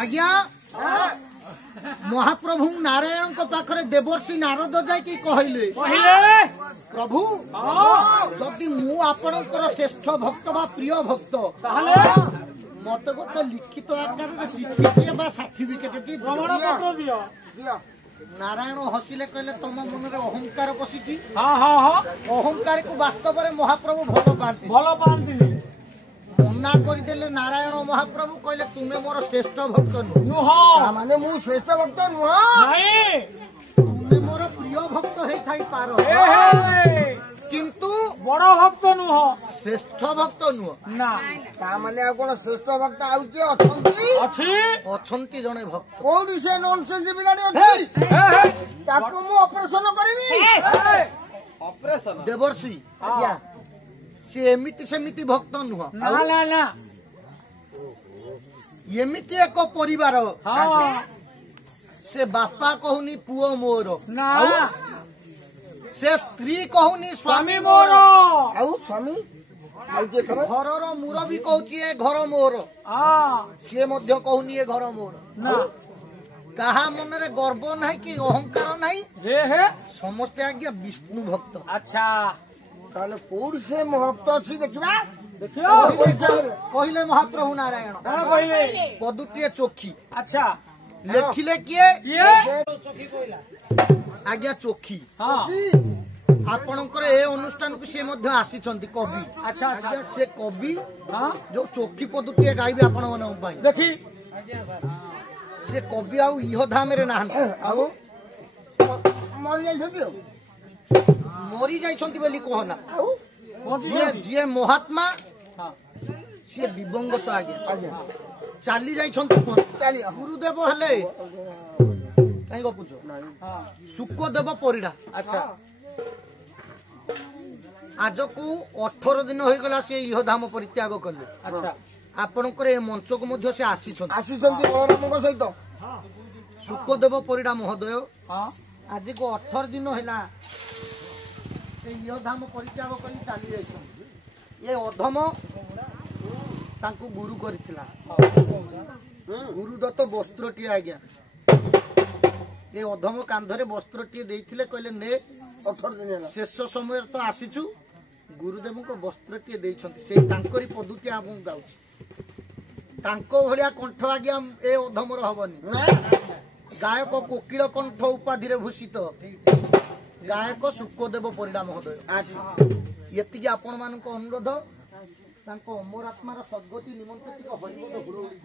आज्ञा महाप्रभु नारायण पाखरे देवर्षि नारद जाकि कहले प्रभु जदि मु आपणकर श्रेष्ठ भक्त बा प्रिय भक्त मत गोटे लिखित आकार चिठी सर्टिफिकेट नारायण हसिले कहले तुम मन में अहंकार पशिची अहंकार को वास्तव में महाप्रभु भल पाती मना करदेले नारायण महाप्रभु कहले तुम्हें मोर श्रेष्ठ भक्त नुह माने मु श्रेष्ठ भक्त नुह तुम्हें मोर प्रिय भक्त हे थाई पारो किंतु बड़ भक्त नुह श्रेष्ठ भक्त नुह ना ता माने आ कोन श्रेष्ठ भक्त आउचे अछंती जणे भक्त कोडी से नॉनसेंस बिगाडी अछि ताको मु ऑपरेशन करबी ऑपरेशन देवर्षि आज्ञा से एमिति सेमिति भक्त नुह ना ना ना एमिति एक परिवार से बापा कहूनी पुओ मोर ना से स्त्री कहूनी स्वामी मोर आउ स्वामी घर मुरबी कहूची ए घर मोर सी मध्य कहूनी ए घर मोर ना कहा मन रे गर्व नाही कि अहंकार नाही समस्ते आज्ञा विष्णु भक्त अच्छा ताले कोड से महत्व अछि देखिबा देखियो कहिले महाप्रभु नारायण कहिले पदुटिए चोखी अच्छा लेखिले किए चोखी कहला आज्ञा चोखी हां आपणकर ए अनुष्ठान को से मध्य आसी छंती कवि अच्छा अच्छा से कवि हां जो चोखी पदुटिए गाइबे आपण मन पाई देखि से कवि आ इहो धाम रे नाहन आ मर जाई छथि मरी जाई बोली कहना जी महात्मा सी दिवंगत आगे चली जाई गुरुदेव हेले कहीं गपुच सुखदेव परिड़ा अच्छा आज को 18 दिन हो गला से इहो धाम परित्याग कले अच्छा आपणकर ए मंच को मध्य से आसी सहित सुखदेव परिड़ा महोदय आज को 18 दिन है धाम परित्याग कर चली जाए ये अधम तांको गुरु करथिला गुरुदत्त वस्त्रटी आज्ञा ये अधम कांधरे वस्त्रटी देइथिले कहले ने 18 दिन शेष समय तो आसीचु गुरुदेव को वस्त्रटी देइछंती से तांकरी पदुटी आपन गाउछ तांको भलिया कंठ आज्ञा ए अधमर हबनी गायक कोकिल कंठ उपाधि रे भूषित गायक सुखदेव परिड़ा महोदय अच्छा ये आपण मान अनुरोध अमर आत्मार सद्गति निमंत्रण हरिबोध हुरहुरी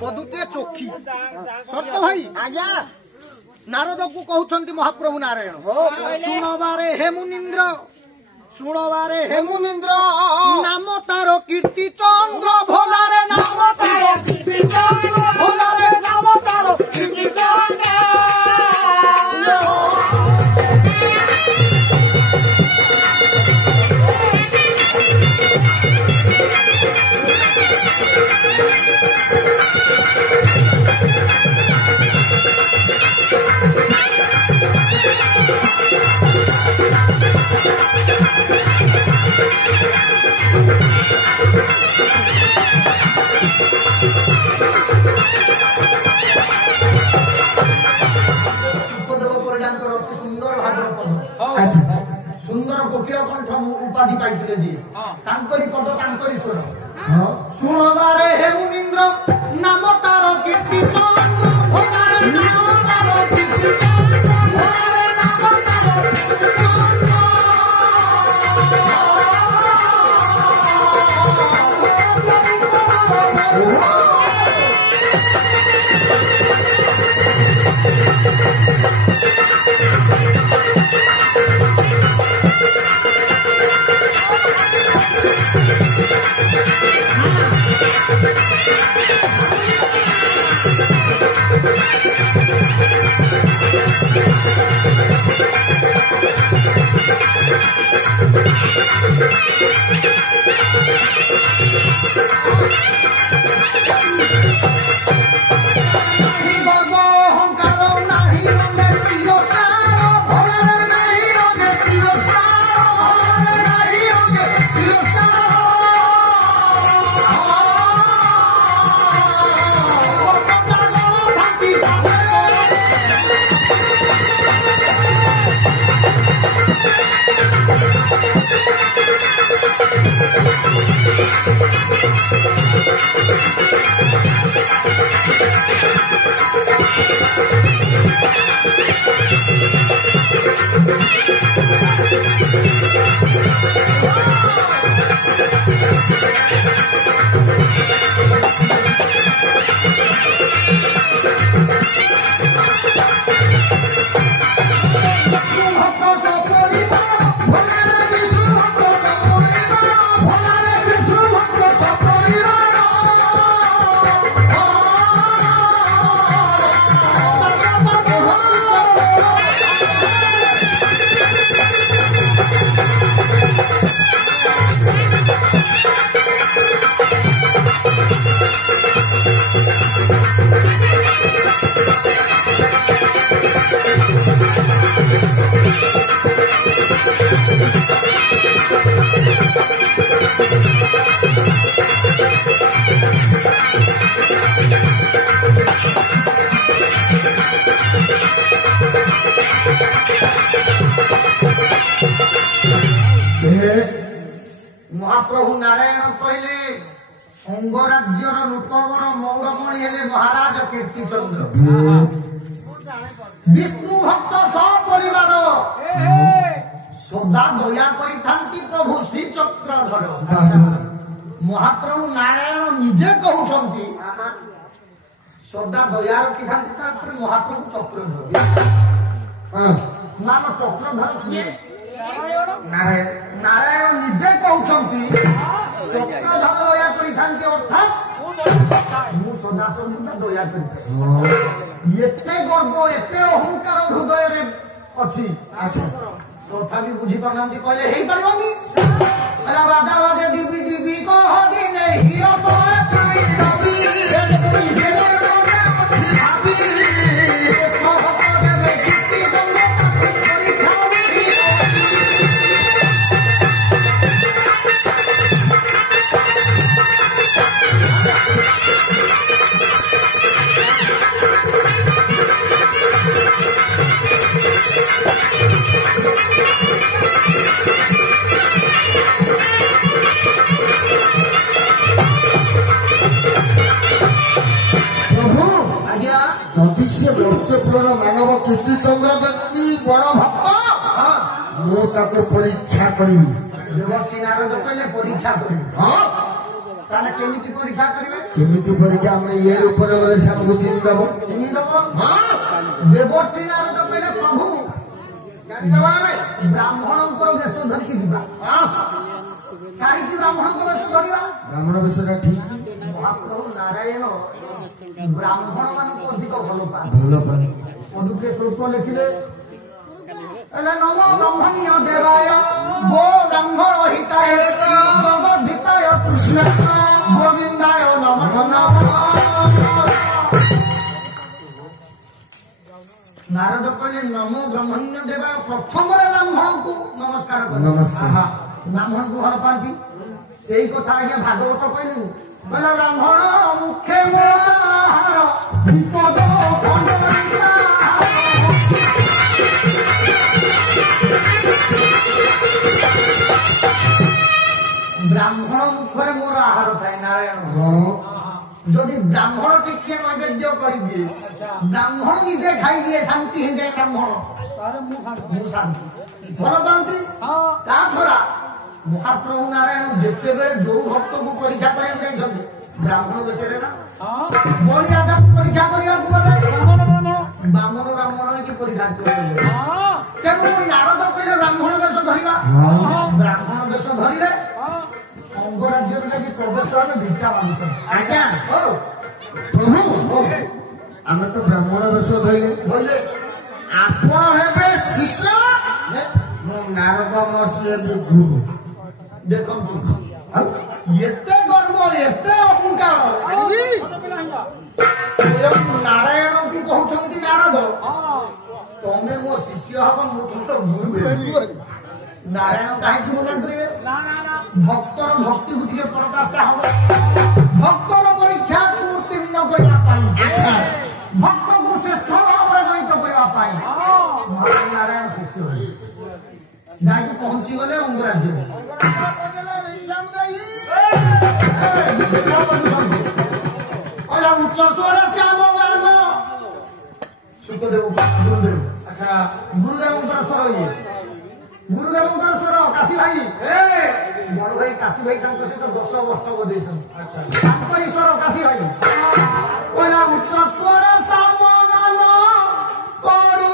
पदुटे चोखी सत्य भाई आज्ञा नारद को कहउछंती महाप्रभु नारायण सुनबारे हे मुनिंद्र सुनबारे हे मुनिंद्र नाम तारो कीर्ति चंद्र भोलारे नाम तारो कीर्ति चंद्र भोलारे नाम तारो कीर्ति चंद्र सुंदर कोकिल कंठ उपाधि पाइथिले जी तांकरी पद तांकरी स्वर सुनबारे हे मुनिंद्र नाम तारो कीर्ति चंद्र भोलारे नाम तारो कीर्ति चंद्र भोलारे नाम तारो कीर्ति महाप्रभु नारायण कहले अंगराज्यर रूपवर मौड़मणि हेले महाराज कीर्तिचंद्र विष्णु भक्त सपरिवार सदा दया करिथांती प्रभु श्री चक्रधर महाप्रभु नारायण निजे कहउछंती सदा दया रखिथांती तापर महाप्रभु चक्रधर नाम चक्रधर किए नारायण निजे कहउछंती चक्रधर दया करिथांती अर्थात मु सदा सर्वदा दया करिथांती एते गर्व एते अहंकार हृदय रे अछि अच्छा तथापि बुझी पारनांती कहले हेई पारबनी अला राजा राजा दिबी दिबी कह दिने हियो तो काई रवि हे राजा अछि भाबी कह कह दे किसी जंगे तक करी खावी मानव कीर्तिचंद्र व्यक्ति बड़ भक्त मु परीक्षा करी देवर्षि नारद कहले परीक्षा करी ताने केमिति परीक्षा करिवे केमिति परीक्षा हमने ये ऊपर गले हमको चिन्ह दबो देवर्षि नारद कहले प्रभु ब्राह्मण वेश धरिकी जीवा कारिकी ब्राह्मण वेश धरिबा ब्राह्मण वेशटा ठीक महाप्रभु नारायण ब्राह्मण मान अधिक भल पाए मधुके श्लोक लिखिले नमो ब्रह्मण्य देवाय गो ब्राह्मण हिताय भगवद्गीताय कृष्ण गोविंदाय नमो नमः नारद कहले नमो ब्रह्मण्य देवाय प्रथम ब्राह्मण को नमस्कार नमस्कार ब्राह्मण को हर पाती सेही कथा आगे भागवत कहले ब्राह्मण मुखे मोहार विपद ब्राह्मण मुखरे मोर आहार थाए नारायण जदि ब्राह्मण टिके नैवेद्य कर दिए ब्राह्मण निजे खाई दिए शांति हो जाए ब्राह्मण शांति भल पाती ता छड़ा महाप्रभु नारायण जिते बेले जो भक्त को परीक्षा कर ब्राह्मण वेश बलिया परीक्षा करने बामन ब्राह्मण की परीक्षा तेणु नारद कहले ब्राह्मण वेश धरवा ब्राह्मण वेश धरले अंगराज्य प्रवेश भिक्षा मांगुछ आज्ञा प्रभु आम तो ब्राह्मण वेश धरले आपण हेबे शिष्य मो नारद मर्षि गुरु देखंतु एते गर्व एते अहंकार नारायण को कहउछंती नारद तमे मो शिष्य हब मु तो गुरु नारायण काहे मना करिवे भक्तर भक्ति को टिके प्रकाशटा हब भक्तर परीक्षा को उत्तीर्ण करबा पाई भक्त को श्रेष्ठ भाव रे गणित करबा पाई नारायण शिष्य जाके पहुंची गले अंगराज्य उच्च स्वर श्याम गान गुरुदेव अच्छा गुरुदेवଙ୍କର ସ୍ୱର ଇଏ ଗୁରୁଦେବଙ୍କର ସ୍ୱର କାଶୀ ଭାଇ ବଡ ଭାଇ କାଶୀ ଭାଇ ତାଙ୍କ ସହିତ 10 ବର୍ଷ ବଜେଇଛନ୍ତି ତାଙ୍କରି ସ୍ୱର କାଶୀ ଭାଇ କହିଲା ଉଚ୍ଚ ସ୍ୱର ସାମଗାନ କରୁ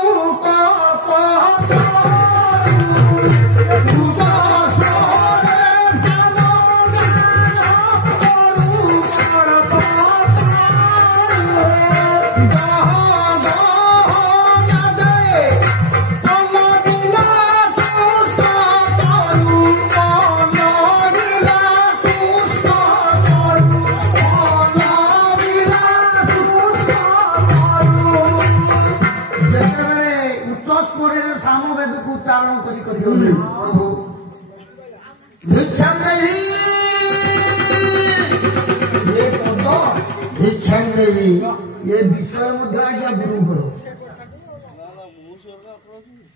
ये विषय मध्य आज्ञा गुरुଙ୍କର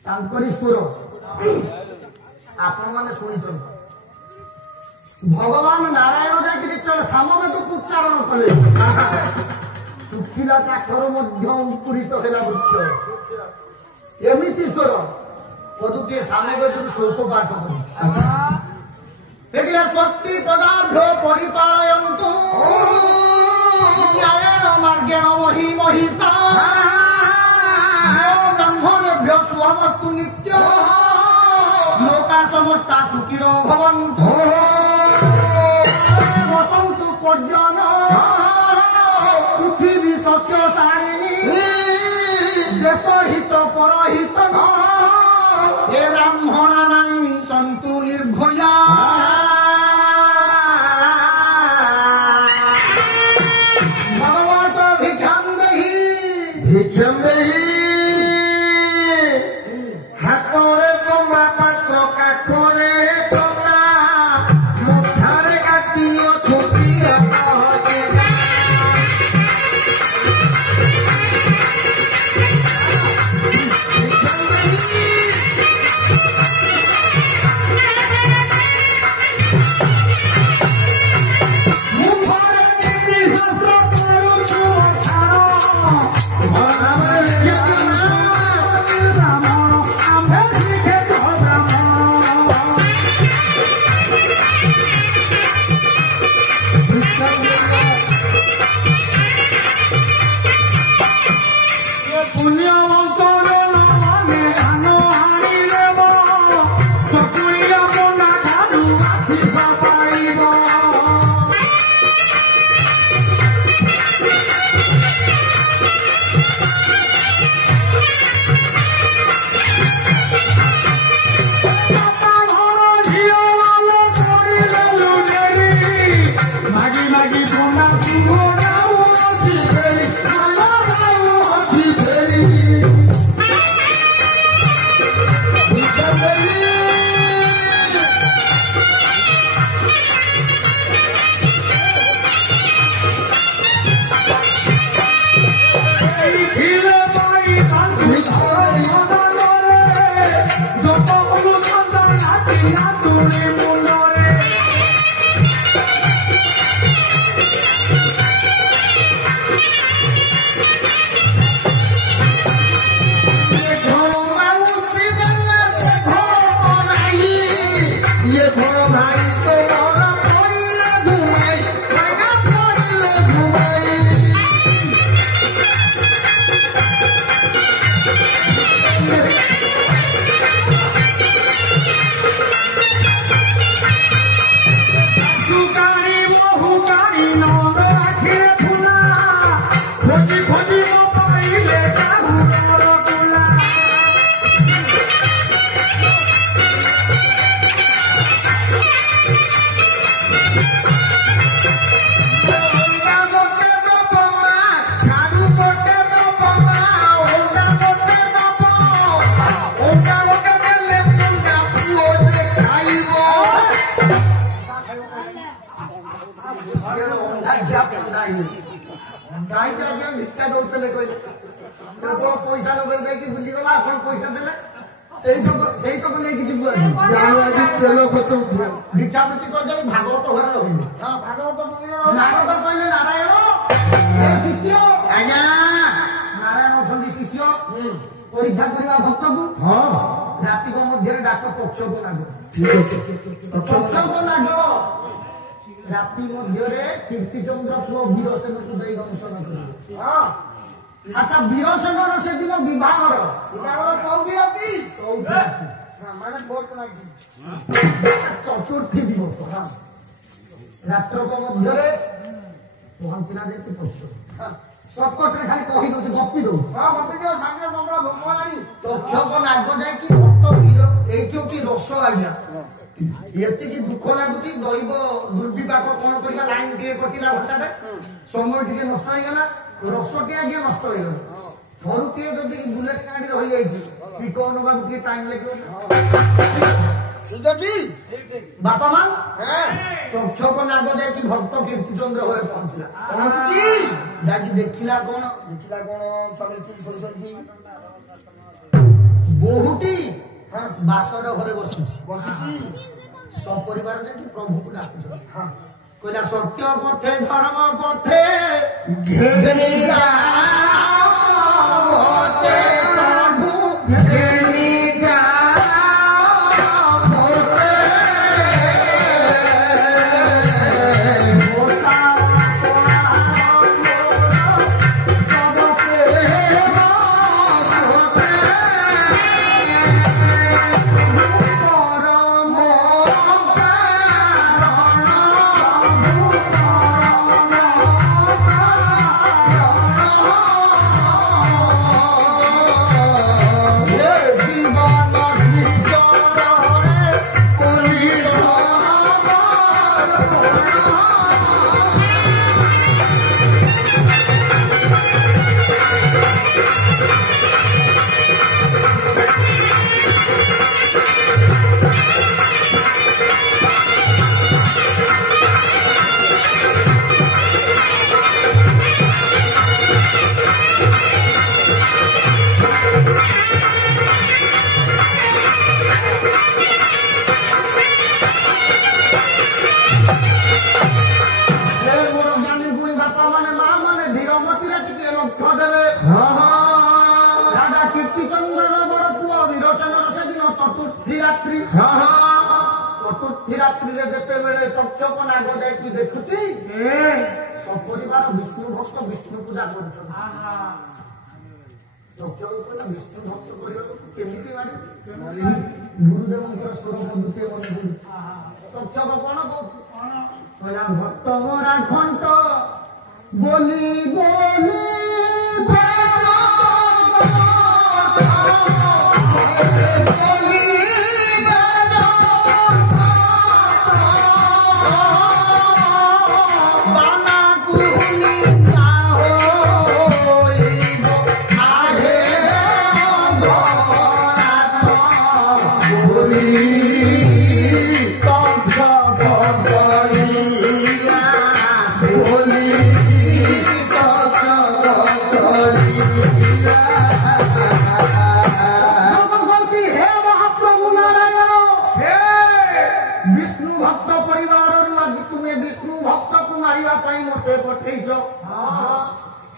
ତାଙ୍କରି ସ୍ୱର ଆପଣମାନେ ଶୁଣିଛନ୍ତି ଭଗବାନ ନାରାୟଣ ଯାଇକି ଯେତେବେଳେ ସାମବେଦକୁ ଉଚ୍ଚାରଣ କଲେ ଶୁଖିଲା କାଠରୁ ମଧ୍ୟ ଅଙ୍କୁରିତ ହେଲା ବୃକ୍ଷ ଏମିତି ସ୍ୱର ପଦୁକେ ସାମବେଦରୁ ସ୍ୱଳ୍ପ ପାଠ କରି ଦେଖିଲେ ସ୍ୱସ୍ତି ପଦାଭ୍ୟ ପରିପାଳୟନ୍ତୁ मार्गेण मही महिषा ब्रह्मणेभ्य शुभमस्तु नित्य लोका समस्ता सुखिनो भवन्तु वसन्तु पर्जन पृथिवी शस्य सारिणी देश हित परहित हे ब्राह्मणानां सन्तु निर्भया हाथरे तुम्बा पात्र काठरे चोटा मथारे काटियो छुपिया भिक्षा दौले कहले पैसा लगे जाकि बुलीगला आप पैसा देले সেই তক নেই ଯିବୁ ଆଜି ତେଲ ଖର୍ଚ୍ଚ ଉଠିବ ଭିକ୍ଷାବୃତ୍ତି କରିଦେବି ଭାଗବତ ଘରେ ରହିବି ଭାଗବତ ନାରଦ କହିଲେ ନାରାୟଣ ଶିଷ୍ୟ ଆଜ୍ଞା ନାରାୟଣ ଅଛନ୍ତି ଶିଷ୍ୟ ପରୀକ୍ଷା କରିବା ଭକ୍ତକୁ ରାତିକ ମଧ୍ୟରେ ଡାକ ତକ୍ଷକ ନାଗ। ଠିକ ଅଛି ତକ୍ଷକ ନାଗ ରାତି ମଧ୍ୟରେ କୀର୍ତ୍ତିଚନ୍ଦ୍ର ପୁଅ ବୀରସେନକୁ ଦେଇ ଦଂଶନ କରିବେ। ଆଚ୍ଛା ବୀରସେନର ସେଦିନ ବିବାହର କୋଉଠି ରାତି ମାନେ ଚତୁର୍ଥୀ ଦିବସ ରାତ୍ରକ ମଧ୍ୟରେ ପହଞ୍ଚିଲା ଯେମିତି ସର୍କଟରେ ଖାଲି କହି ଦଉଛି ଗପି ଦଉଛି ତକ୍ଷକ ନାଗ ଯାଇକି ଭକ୍ତ ଏଇଠି ହଉଛି ରସ ଆଜ୍ଞା ଏତିକି ଦୁଃଖ ଲାଗୁଛି ଦୈବ ଦୁର୍ବିପାକ କଣ କରିବା ଲାଇନ ଟିକେ କଟିଲା ଘଣ୍ଟାରେ ସମୟ ଟିକେ ନଷ୍ଟ ହେଇଗଲା ରସଟି ଆଜ୍ଞା ନଷ୍ଟ ହେଇଗଲା ଘରୁ କିଏ ଯଦି ବୁଲେଟ ଗାଡି ରହିଯାଇଛି ପିକ ନବାକୁ ଟିକେ ଟାଇମ ଲାଗିବ ବାପା ମା ତକ୍ଷକ ନାଗ ଯାଇକି ଭକ୍ତ କୀର୍ତ୍ତିଚନ୍ଦ୍ର ଘରେ ପହଞ୍ଚିଲା ଯାଇକି ଦେଖିଲା କଣ ବୋହୁଟି ବାସର ଘରେ ବସୁଛି ସପରିବାର ଯାଇକି ପ୍ରଭୁକୁ ଡାକୁଛନ୍ତି କହିଲା ସତ୍ୟ ପଥେ ଧର୍ମ ପଥେ ଘେନି ଚତୁର୍ଥୀ ରାତ୍ରିରେ ଯେତେବେଳେ ତକ୍ଷକ ନାଗ ଯାଇକି ଦେଖୁଛି ସପରିବାର ବିଷ୍ଣୁ ଭକ୍ତ ବିଷ୍ଣୁ ପୂଜା କରୁଛନ୍ତି ତକ୍ଷକ କହିଲା ବିଷ୍ଣୁ ଭକ୍ତ କରିବାକୁ କେମିତି ମାରି ଗୁରୁଦେବଙ୍କର ସ୍ୱର ପଦ୍ଧତି ମନେ ପଡୁଛି ତକ୍ଷକ କଣ କହୁଛି କହିଲା ଭକ୍ତ ମରା ଘଣ୍ଟ ବୋଲି ବୋଲି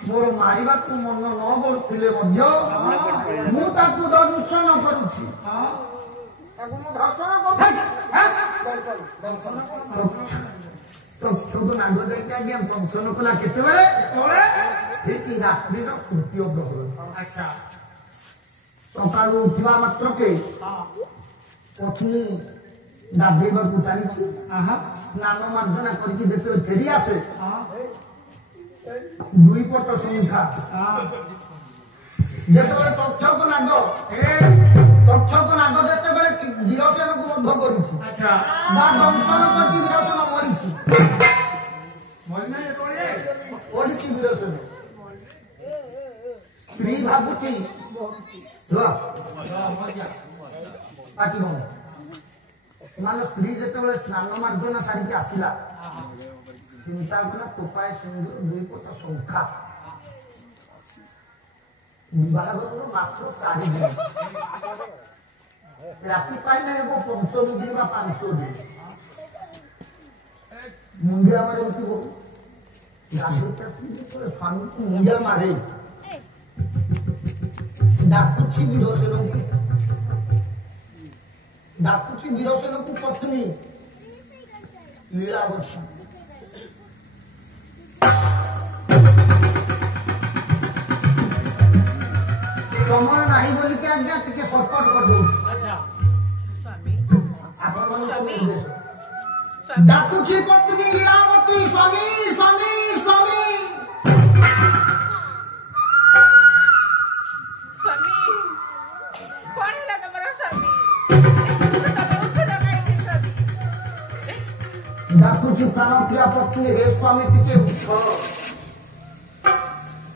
ମୋର ମାରିବାକୁ ମନ ନ ବଢୁଥିଲେ ମଧ୍ୟ ମୁଁ ତାକୁ ଦର୍ଶନ କରୁଛି ତକ୍ଷକ ନାଗ ଯାଇକି ଆଜ୍ଞା ଦର୍ଶନ କଲା କେତେବେଳେ ଠିକ ରାତ୍ରିର ତୃତୀୟ ପ୍ରହର ସକାଳୁ ଉଠିବା ମାତ୍ରକେ ପତ୍ନୀ ଗାଧେଇବାକୁ ଚାଲିଛି ସ୍ନାନ ମାର୍ଜନା କରିକି ଯେତେବେଳେ ଫେରି ଆସେ ଦୁଇ ପଟ ସଂଖ୍ୟା ଯେତେବେଳେ ତକ୍ଷକ ନାଗ ଯେତେବେଳେ ବୀରସେନକୁ ବଦ୍ଧ କରୁଛି ବା ଦଂଶନ କରିକି ବୀରସେନ ମରିଛି ପଡିଛି ବୀରସେନ ସ୍ତ୍ରୀ ଭାବୁଛି ପାଟି ମାନେ ସ୍ତ୍ରୀ ଯେତେବେଳେ ସ୍ନାନ ମାର୍ଜନା ସାରିକି ଆସିଲା চিন্তা করা টোপায় সিন্দুর দুই পট সংখ্যা বিবাহর মাত্র 4 দিন রাতি পাইলে হব 5 দিন বা 500 দিন মুন্ডিয়া মারে কি বহু গাধুটা স্বামীকে মুন্ডিয়া মারে ଡାକୁଛି ବୀରସେନଙ୍କୁ ପତ୍ନୀ ଲୀଳାବତୀ। ସମୟ ନାହିଁ ବୋଲିକି ଆଜ୍ଞା ଟିକେ ସର୍ଟକଟ କରିଦଉଛି। ଆପଣମାନଙ୍କୁ ଡାକୁଛି ପତ୍ନୀ ଲୀଳାବତୀ, ସ୍ୱାମୀ ସ୍ୱାମୀ ସ୍ୱାମୀ। ডাকুছি প্রাণপ্রিয়া পত্নী, হে স্বামী ଟିକେ উঠ,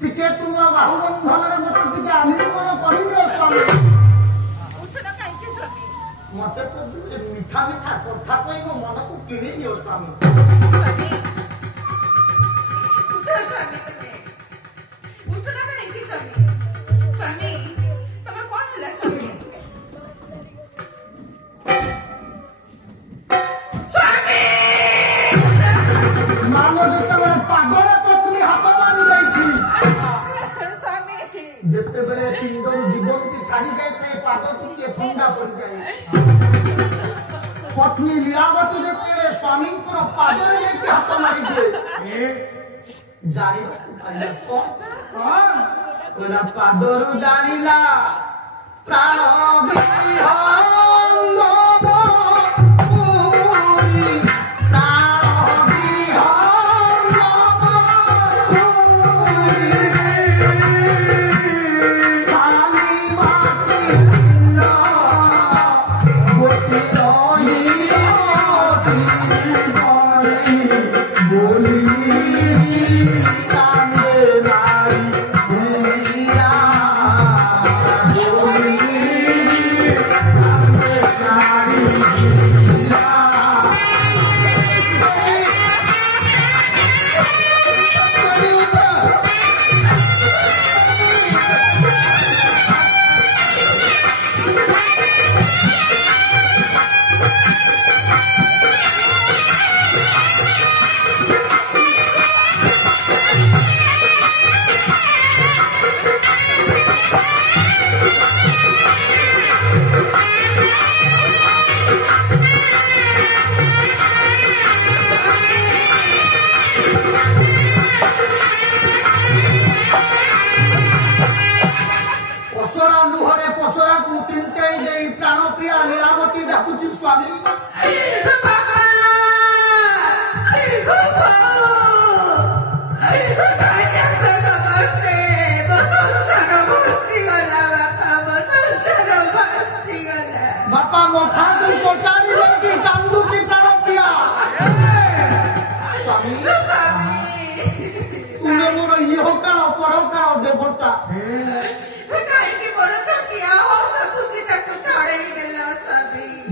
ଟିକେ ତୁମ ବାହୁବନ୍ଧନରେ ମତେ ଟିକେ ଆଲିଙ୍ଗନ କରିଦିଅ ସ୍ୱାମୀ। ମତେ ମିଠା ମିଠା କଥା କହି ମୋ ମନକୁ କିଣି ଦିଅ ସ୍ୱାମୀ। ମାମୁଁ ଯେତେବେଳେ ପାଦରେ ପତ୍ନୀ ହାତ ମାରି ଯାଇଛି, ଯେତେବେଳେ ପିଣ୍ଡରୁ ଜୀବନଟି ଛାଡି ଯାଇଥାଏ ପାଦ ଟିକେ ଥଣ୍ଡା ପଡିଯାଏ। ପତ୍ନୀ ଲୀଳାବତୀ ଯେତେବେଳେ ସ୍ୱାମୀଙ୍କର ପାଦରେ ଯାଇକି ହାତ ମାରିଦିଏ, ଜାଣିବାକୁ ପାଇଲା କଣ ପାଦରୁ ଜାଣିଲା ପ୍ରାଣ ବିହଙ୍ଗ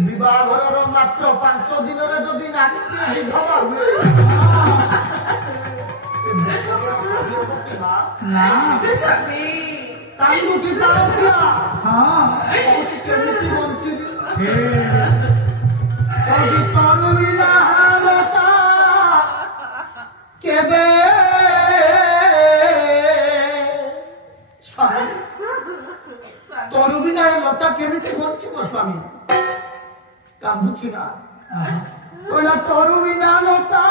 ବିବାହର ମାତ୍ର 5 ଦିନରେ ଯଦି ନାରୀଟିଏ ବିଧବା ହୁଏ, କାନ୍ଦୁଛି ପ୍ରାଣପ୍ରିୟା, କେମିତି ବଞ୍ଚିବି? ତୋର ବିନା ଲତା କେବେ ତୋର ବିନା ଲତା କେମିତି ବଞ୍ଚିବ ସ୍ୱାମୀ? କାନ୍ଦୁଛି ନା, କହିଲା ତୋର ବିନା ଲତା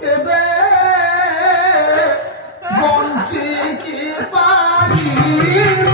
କେବେ ବଞ୍ଚିକି ପାରିବ?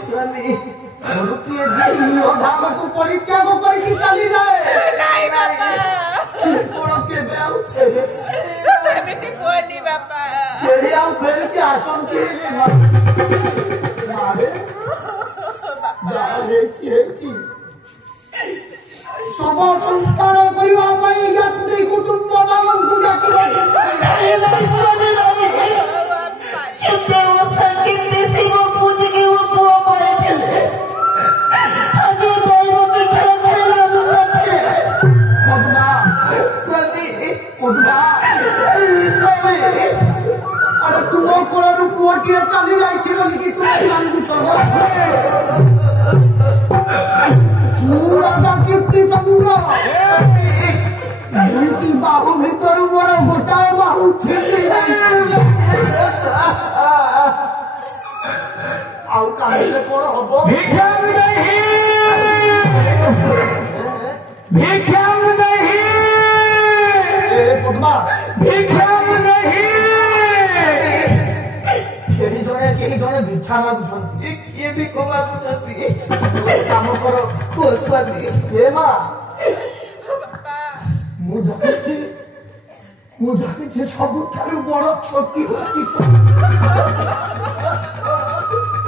स्वामी କିଏ ଯେ ଧାମକୁ ପରିତ୍ୟାଗ କରିକି ଚାଲିଯାଏ ନାଇଁ ବାପା ସେ କଣ କେବେ ଆଉ ଫେରେ ସେମିତି କୁହନି ବାପା କେହି ଆଉ ଫେରିକି ଆସନ୍ତି ମାରେ ଯାହା ହେଇଛି ହେଇଛି ଶବ ସଂସ୍କାର କରିବା ପାଇଁ ଜ୍ଞାତି କୁଟୁମ୍ବ ମାନଙ୍କୁ ଡାକିବାକୁ କେତେ ଓଷା କେତେ ଶିବ ପୂଜିକି ମୋ ପୁଅ ପାଇଥିଲେ ଆଜି ଦୈବ କି ଖେଳ ଖେଳିଲା ମୋ ପାଖରେ ପଦ୍ମା ସ୍ୱାମୀ ପଦ୍ମା ସ୍ୱାମୀ ଆରେ ତୁମ କୋଳରୁ ପୁଅଟିଏ ଚାଲି ଯାଇଛି ବୋଲିକି ତୁମେ କାନ୍ଦୁଛ ମୁଁ ରାଜା କୀର୍ତ୍ତି ଚନ୍ଦ୍ର ଦୁଇଟି ବାହୁ ଭିତରୁ ମୋର ଗୋଟାଏ ବାହୁ ଛିଣ୍ଡି ଯାଇଛି ଆଉ କାହିଁକି କଣ ହବ भिक्षम नहीं ଏ ପଦ୍ମା भिक्षम नहीं କେହି ଜଣେ ଭିକ୍ଷା ମାଗୁଛନ୍ତି କିଏ ବି କମାକୁଛନ୍ତି କାମ କର କୁହ ସ୍ୱାମୀ ଏ ମା ମୁଁ ଜାଣିଛି ସବୁଠାରୁ ବଡ କ୍ଷତି ହଉଛି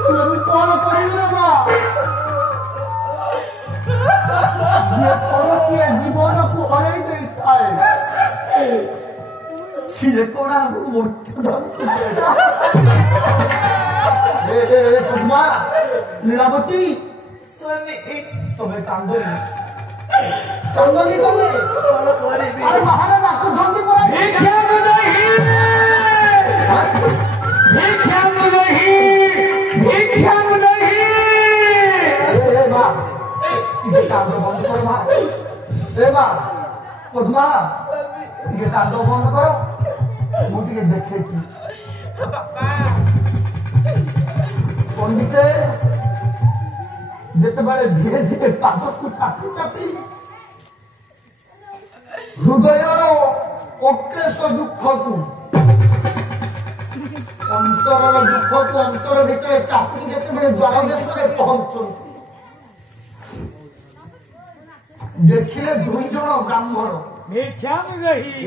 ମୁଁ କଣ କରିବି ରେ ମା ଯିଏ ପରକୀୟ ଜୀବନକୁ ହରେଇ ଦେଇଥାଏ ସିଏ କଣ ଆମକୁ ମୃତ୍ୟୁଦଣ୍ଡକୁ ଦେବ ପଦ୍ମା ଲୀଳାବତୀ ସ୍ୱାମୀ ତମେ କାନ୍ଦନି ତମେ କଣ କରିବି ଆରେ ବାହାରେ ଡାକୁଛନ୍ତି ପରା भिक्षम नहीं भिक्षम नहीं भिक्षम नहीं ए मा ये कांदो बंद करो मा ए मा पद्मा ये कांदो बंद करो ମୁଁ ଟିକେ ଦେଖେ କି ପଣ୍ଡିତେ ଯେତେବେଳେ ଧୀରେ ଧୀରେ ପାଦକୁ ଚାପି ଚାପି ହୃଦୟର ଅକ୍ଲେଶ ଦୁଃଖକୁ ଅନ୍ତରର ଦୁଃଖକୁ ଅନ୍ତର ଭିତରେ ଚାପି ଯେତେବେଳେ ଦ୍ୱାର ଦେଶରେ ପହଞ୍ଚନ୍ତି ଦେଖିଲେ ଦୁଇ ଜଣ ବ୍ରାହ୍ମଣ भिक्षम नहीं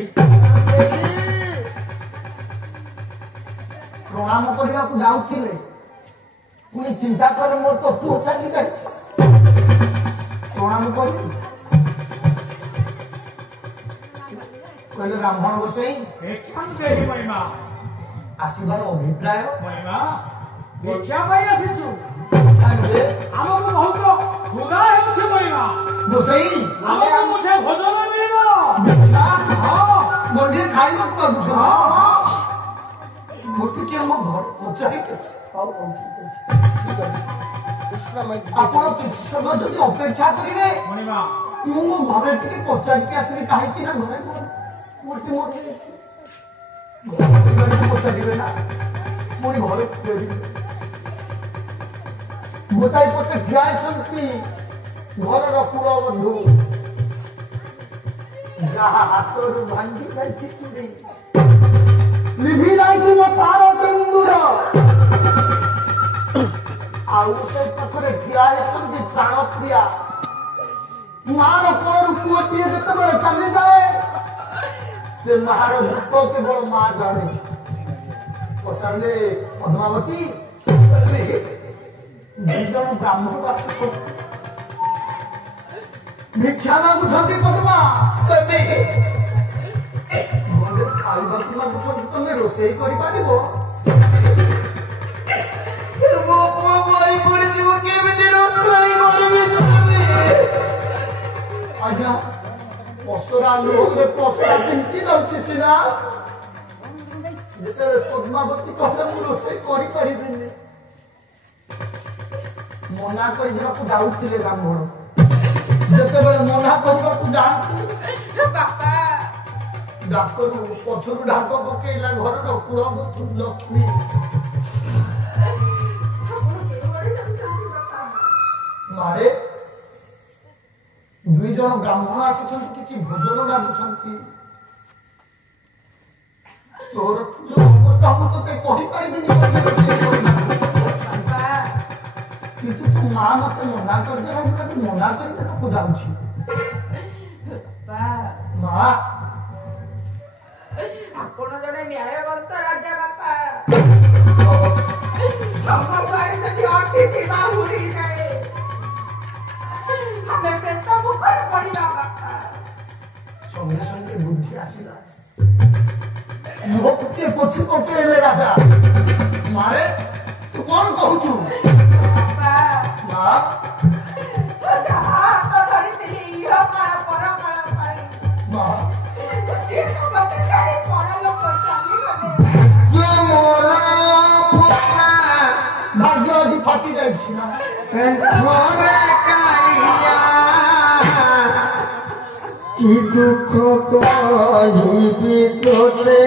ପ୍ରଣାମ କରିବାକୁ ଯାଉଥିଲେ ପୁଣି ଚିନ୍ତା କଲେ ମୋର ତ ପୁଅ ଚାଲି ଯାଇଛି ପ୍ରଣାମ କରିବି କହିଲେ ବ୍ରାହ୍ମଣ ଗୋସାଇ भिक्षम नहीं महिमा ଆସିବାର ଅଭିପ୍ରାୟ महिमा भिक्षा पाई आसीଛୁ କହିଲେ, ଆମକୁ ବହୁତ କ୍ଷୁଧା ହେଉଛି महिमा ଗୋସାଇ ଆମକୁ ମୁଠେ ଭୋଜନ ମିଳିବ ହଁ ମନ୍ଦିର ଖାଇବାକୁ ପାଉଛୁ ହଁ ମୁଁ ଟିକେ ଆମ ଘର ପଚାରିକି ଆପଣ କିଛି ସମୟ ଯଦି ଅପେକ୍ଷା କରିବେ महिमा ମୁଁ ମୋ ଘରେ ଟିକେ ପଚାରିକି ଆସିବି କାହିଁକି ନା ଘରେ ଗୋଟେ ପଚାରିବେ ନା ପୁଣି ଘରେ ଫେରିବେ ଗୋଟାଏ ପଟେ ଠିଆ ହେଇଛନ୍ତି ଘରର କୂଳ ବନ୍ଧୁ ଯାହା ହାତରୁ ଭାଙ୍ଗି ଯାଇଛି ଚୁଡ଼ି ଲିଭି ଯାଇଛି ମୋ ତାର ସିନ୍ଦୁର ଆଉ ସେ ପାଖରେ ଠିଆ ହେଇଛନ୍ତି ପ୍ରାଣପ୍ରିୟା ମାର କୋଳରୁ ପୁଅଟିଏ ଯେତେବେଳେ ଚାଲିଯାଏ ସେ ମାର ଦୁଃଖ କେବଳ ମା ଜାଣେ ପଚାରିଲେ ପଦ୍ମାବତୀ ଦି ଜଣ ବ୍ରାହ୍ମଣ ଆସୁଛନ୍ତି ଭିକ୍ଷା ମାଗୁଛନ୍ତି ପଦ୍ମା ସ୍ୱାମୀ ଖାଇବାକୁ ମାଗୁଛନ୍ତି ତମେ ରୋଷେଇ କରିପାରିବ ମୋ ପୁଅ ମରି ପଡ଼ିଯିବ କେମିତି ରୋଷେଇ କରିବି ସ୍ୱାମୀ ଆଜ୍ଞା ପସରା ଲୁହରେ ପସରା ଚିନ୍ତି ଯାଉଛି ସିନା ଯେତେବେଳେ ପଦ୍ମାବତୀ କହିଲେ ମୁଁ ରୋଷେଇ କରିପାରିବିନି ମନା କରିବାକୁ ଯାଉଥିଲେ ବ୍ରାହ୍ମଣ ଯେତେବେଳେ ମନା କରିବାକୁ ଯାଆନ୍ତି ବାପା ଡାକରୁ ପଛରୁ ଢାକ ପକେଇଲା ଘରର କୁଳବଧୂ ଲକ୍ଷ୍ମୀ ମାରେ ଦୁଇ ଜଣ ବ୍ରାହ୍ମଣ ଆସିଛନ୍ତି କିଛି ଭୋଜନ ମାଗୁଛନ୍ତି ତୋର ଯୋଉ ଅବସ୍ଥା ମୁଁ ତତେ କହିପାରିବିନି କିନ୍ତୁ ତୋ ମା ମତେ ମନା କରିଦେଲା ମୁଁ ତାକୁ ମନା କରି ତାକୁ ଯାଉଛି ମା ଆପଣ ଜଣେ ନ୍ୟାୟବନ୍ତ ରାଜା ବାପା ତମ ଘରେ ଯଦି ଅତିଥି ବାହୁରି ଯାଏ ଆମେ ପ୍ରେତ ମୁଖରେ ପଡ଼ିବା ବାପା ସଙ୍ଗେ ସଙ୍ଗେ ବୁଦ୍ଧି ଆସିଲା ମୁହଁକୁ ଟିକେ ପଛୁ ପକେଇଲେ ରାଜା ମାରେ ତୁ କଣ କହୁଛୁ ବାପା ମା ଯାହା ହାତ ଧରିଥିଲି ଇହ କାଳ ପର କାଳ ପାଇଁ ମା ସିଏ ତ ମତେ ଛାଡ଼ି ପରଲୋକ ଚାଲିଗଲେ ଭାଗ୍ୟ ଆଜି ଫାଟି ଯାଇଛି ନା কি দুঃখ কহিবি তোরে